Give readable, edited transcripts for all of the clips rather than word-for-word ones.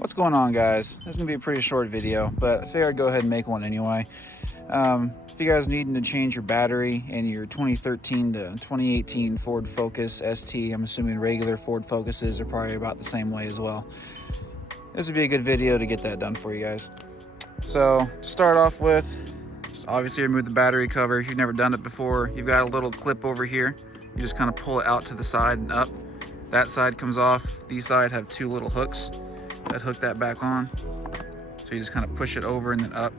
What's going on, guys? This is gonna be a pretty short video, but I figured I'd go ahead and make one anyway. If you guys needing to change your battery in your 2013 to 2018 Ford Focus ST, I'm assuming regular Ford Focuses are probably about the same way as well. This would be a good video to get that done for you guys. So to start off with, just obviously remove the battery cover. If you've never done it before, you've got a little clip over here. You just kind of pull it out to the side and up. That side comes off. These side have two little hooks that hook that back on. So you just kind of push it over and then up.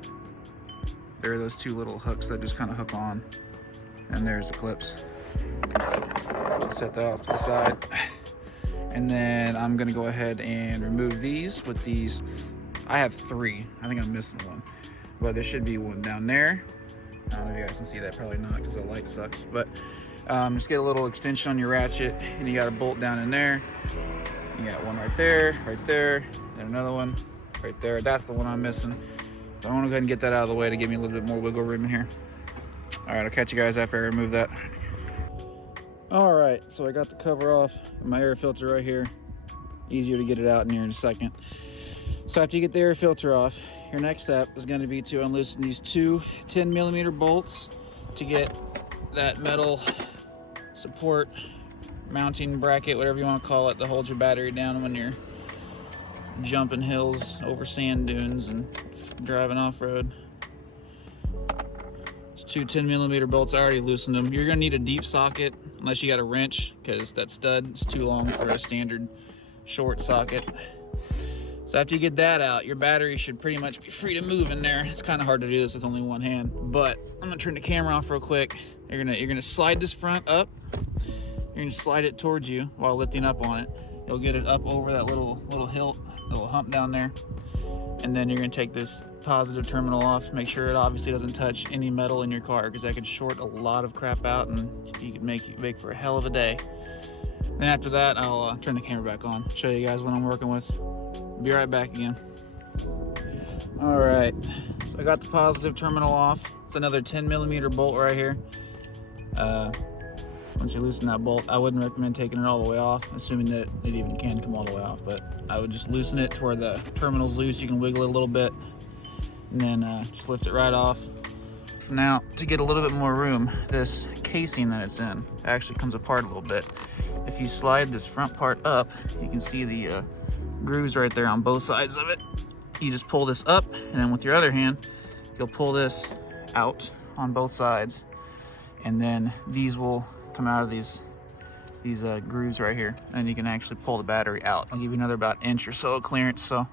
There are those two little hooks that just kind of hook on. And there's the clips. Set that off to the side. And then I'm gonna go ahead and remove these with these. I have three. I think I'm missing one. But there should be one down there. I don't know if you guys can see that, probably not because the light sucks. But just get a little extension on your ratchet and you got a bolt down in there. You got one right there, and another one right there. That's the one I'm missing. So I want to go ahead and get that out of the way to give me a little bit more wiggle room in here. All right, I'll catch you guys after I remove that. All right, so I got the cover off my air filter right here. Easier to get it out in here in a second. So after you get the air filter off, your next step is going to be to unloosen these two 10mm bolts to get that metal support mounting bracket, whatever you want to call it, that holds your battery down when you're jumping hills over sand dunes and driving off-road. It's two 10mm bolts. I already loosened them. You're going to need a deep socket unless you got a wrench, because that stud is too long for a standard short socket. So after you get that out, your battery should pretty much be free to move in there. It's kind of hard to do this with only one hand, but I'm gonna turn the camera off real quick. You're gonna slide this front up. You're gonna slide it towards you while lifting up on it. You'll get it up over that little hilt, little hump down there. And then you're gonna take this positive terminal off. Make sure it obviously doesn't touch any metal in your car, because that could short a lot of crap out and you could make for a hell of a day. Then after that, I'll turn the camera back on, show you guys what I'm working with. Be right back again. All right, so I got the positive terminal off. It's another 10mm bolt right here. Once you loosen that bolt, I wouldn't recommend taking it all the way off, assuming that it even can come all the way off, but I would just loosen it to where the terminal's loose. You can wiggle it a little bit, and then just lift it right off. Now, to get a little bit more room, this casing that it's in actually comes apart a little bit. If you slide this front part up, you can see the grooves right there on both sides of it. You just pull this up, and then with your other hand, you'll pull this out on both sides, and then these will come out of these grooves right here, and you can actually pull the battery out. I'll give you another about inch or so of clearance, so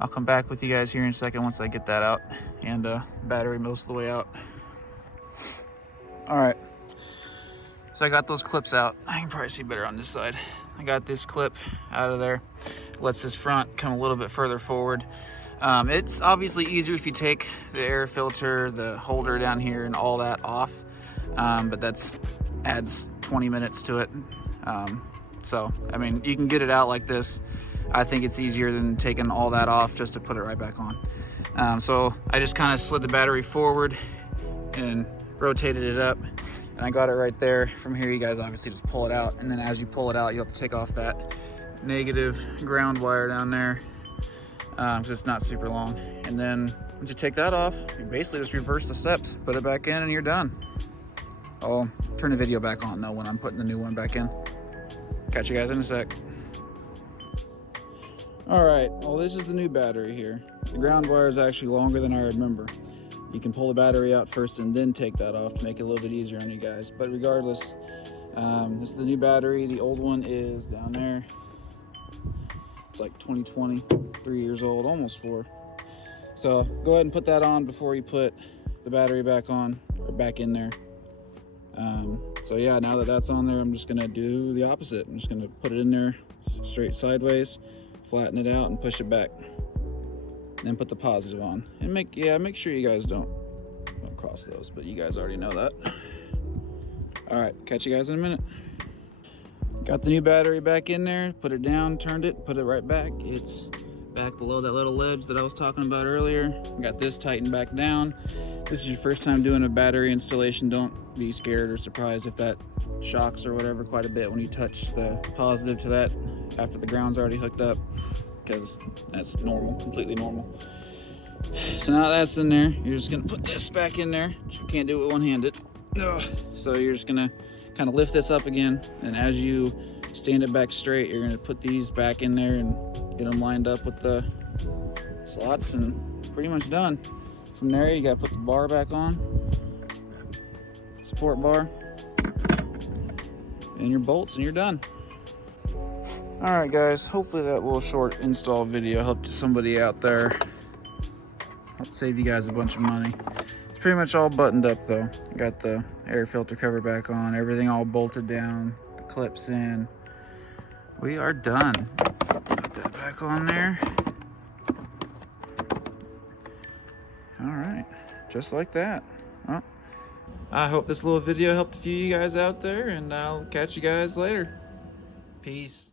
I'll come back with you guys here in a second once I get that out and battery most of the way out. All right, so I got those clips out. I can probably see better on this side. I got this clip out of there. Lets this front come a little bit further forward. It's obviously easier if you take the air filter, the holder down here, and all that off, but that's adds 20 minutes to it. So, I mean, you can get it out like this. I think it's easier than taking all that off just to put it right back on. So I just kind of slid the battery forward and rotated it up, and I got it right there. From here, you guys obviously just pull it out, and then as you pull it out, you'll have to take off that negative ground wire down there, because it's not super long. And then once you take that off, you basically just reverse the steps, put it back in, and you're done. I'll turn the video back on now when I'm putting the new one back in. Catch you guys in a sec. All right, well, this is the new battery here. The ground wire is actually longer than I remember. You can pull the battery out first and then take that off to make it a little bit easier on you guys. But regardless, this is the new battery. The old one is down there. It's like 2020, 3 years old, almost 4. So go ahead and put that on before you put the battery back on, or back in there. So yeah, now that that's on there, I'm just gonna do the opposite. I'm just gonna put it in there straight sideways, flatten it out, and push it back. Then put the positive on, and make sure you guys don't cross those, but you guys already know that. All right, catch you guys in a minute. Got the new battery back in there, put it down, turned it, put it right back. It's back below that little ledge that I was talking about earlier. Got this tightened back down. This is your first time doing a battery installation. Don't be scared or surprised if that shocks or whatever quite a bit when you touch the positive to that after the ground's already hooked up. because that's normal, completely normal. So now that's in there, you're just gonna put this back in there. You can't do it one-handed. So you're just gonna kind of lift this up again, and as you stand it back straight, you're gonna put these back in there and get them lined up with the slots, and pretty much done. From there, you gotta put the bar back on, support bar, and your bolts, and you're done. All right, guys, hopefully that little short install video helped somebody out there. Helped save you guys a bunch of money. It's pretty much all buttoned up though. Got the air filter cover back on, everything all bolted down, the clips in. We are done. Put that back on there. All right, just like that. Well, I hope this little video helped a few of you guys out there, and I'll catch you guys later. Peace.